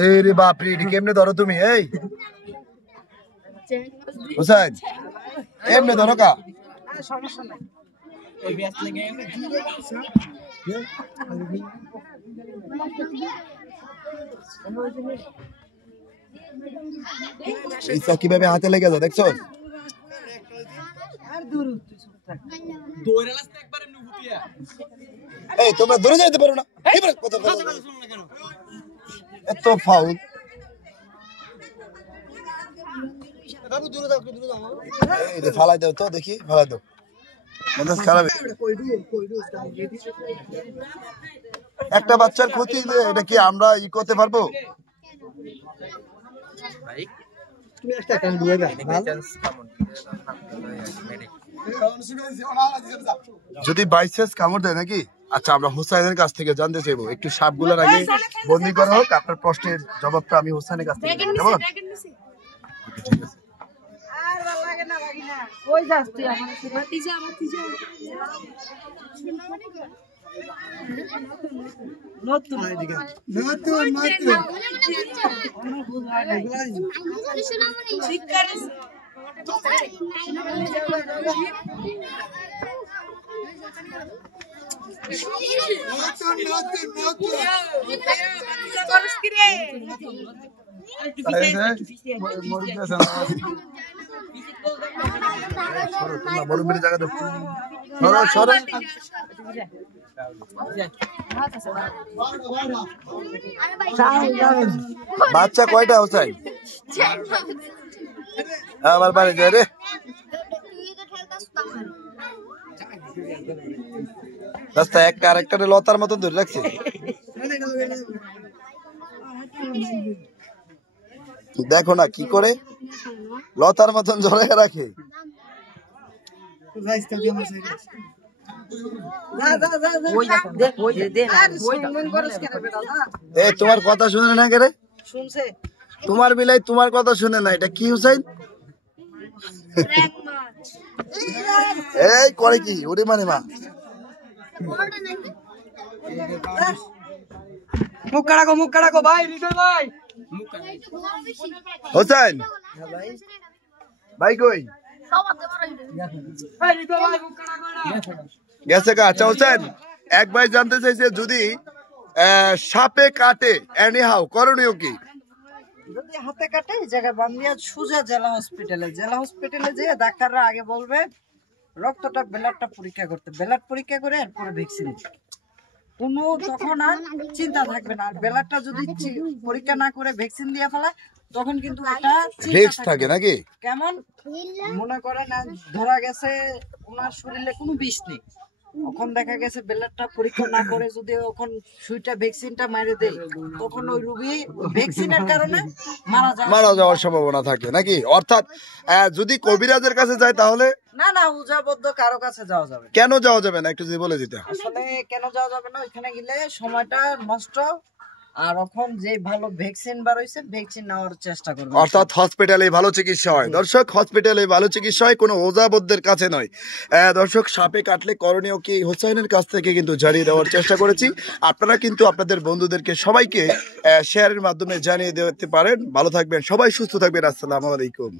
এই রে বাপ রে, এটি কেমনে ধরো তুমি? এই হুসাইন, এমনে ধরো কা? সমস্যা নাই। কিভাবে হাতে লেগে যাও দেখছো? এই তোমরা দূরে যাইতে পারো না? এত ফাউল। ফালাই দাও তো দেখি, ফালাই দাও। খারাপ একটা বাচ্চার ক্ষতি, এটা কি আমরা ই করতে পারবো? যদি বাইসেস কামড় দেয় নাকি? আচ্ছা, আমরা হোসাইনের কাছ থেকে জানতে চাইবো। একটু সাপগুলোর আগে বন্দি করা হোক, আপনার প্রশ্নের জবাবটা আমি হোসাইনের কাছ থেকে নেব। কেমন? ঠিক আছে। বাচ্চা কয়টা হোসাইন? আমার বাড়ি যায় রে। রাস্তা একটা আরেকটা লতার মতো ধরে রাখছে। দেখো না কি করে লতার মতন জড়াই রাখে। তোমার কথা শুনে না কেরে? তোমার বিলাই তোমার কথা শুনে না। এটা কি হুসাইন? এই করে কি? ওরে মানে মা মুখ কাড়াকো ভাই, রিটন ভাই। হোসেন ভাই কই গেছে কা? আচ্ছা হোসেন, এক ভাই জানতে চাইছে যদি সাপে কাটে এনি হাউ করণীয় কি? যদি হাতে কাটে এই জায়গায় বান্ধিয়া সোজা জেলা হসপিটালে যেয়ে ডাক্তাররা আগে বলবে রক্তটা ব্লাডটা পরীক্ষা করতে, ব্লাড পরীক্ষা করে এরপরে ভ্যাকসিন। কোনো তখন আর চিন্তা থাকবে না। আর ব্লাডটা যদি পরীক্ষা না করে ভ্যাকসিন দিয়ে ফেলায় তখন কিন্তু এটা রিস্ক থাকে নাকি? কেমন মনে করে না, ধরা গেছে ওনার শরীরে কোনো বিষ নেই, তখন দেখা গেছে ব্লাডটা পরীক্ষা না করে যদি ওখন সুইটা ভ্যাকসিনটা মাইরে দেয় তখন ওই রোগী ভ্যাকসিনের কারণে মারা যাওয়ার সম্ভাবনা থাকে নাকি? অর্থাৎ যদি কবিরাজের কাছে যায় তাহলে না উজাবদ্ধ কারো কাছে যাওয়া যাবে। কেন যাওয়া যাবে না একটু যদি বলে দিতে। আসলে কেন যাওয়া যাবে না, ওইখানে গেলে সময়টা নষ্ট, আর এখন যে ভালো ভ্যাকসিন বার হইছে ভ্যাকসিন নেওয়ার চেষ্টা করবে। অর্থাৎ হসপিটালে ভালো চিকিৎসা হয়। দর্শক, হসপিটালে ভালো চিকিৎসা হয়, কোনো ওজাবদ্ধের কাছে নয়। দর্শক, সাপে কাটলে করণীয় কি হোসাইনের কাছ থেকে কিন্তু জানিয়ে দেওয়ার চেষ্টা করেছি। আপনারা কিন্তু আপনাদের বন্ধুদেরকে সবাইকে শেয়ারের মাধ্যমে জানিয়ে দিতে পারেন। ভালো থাকবেন সবাই, সুস্থ থাকবেন। আসসালামু আলাইকুম।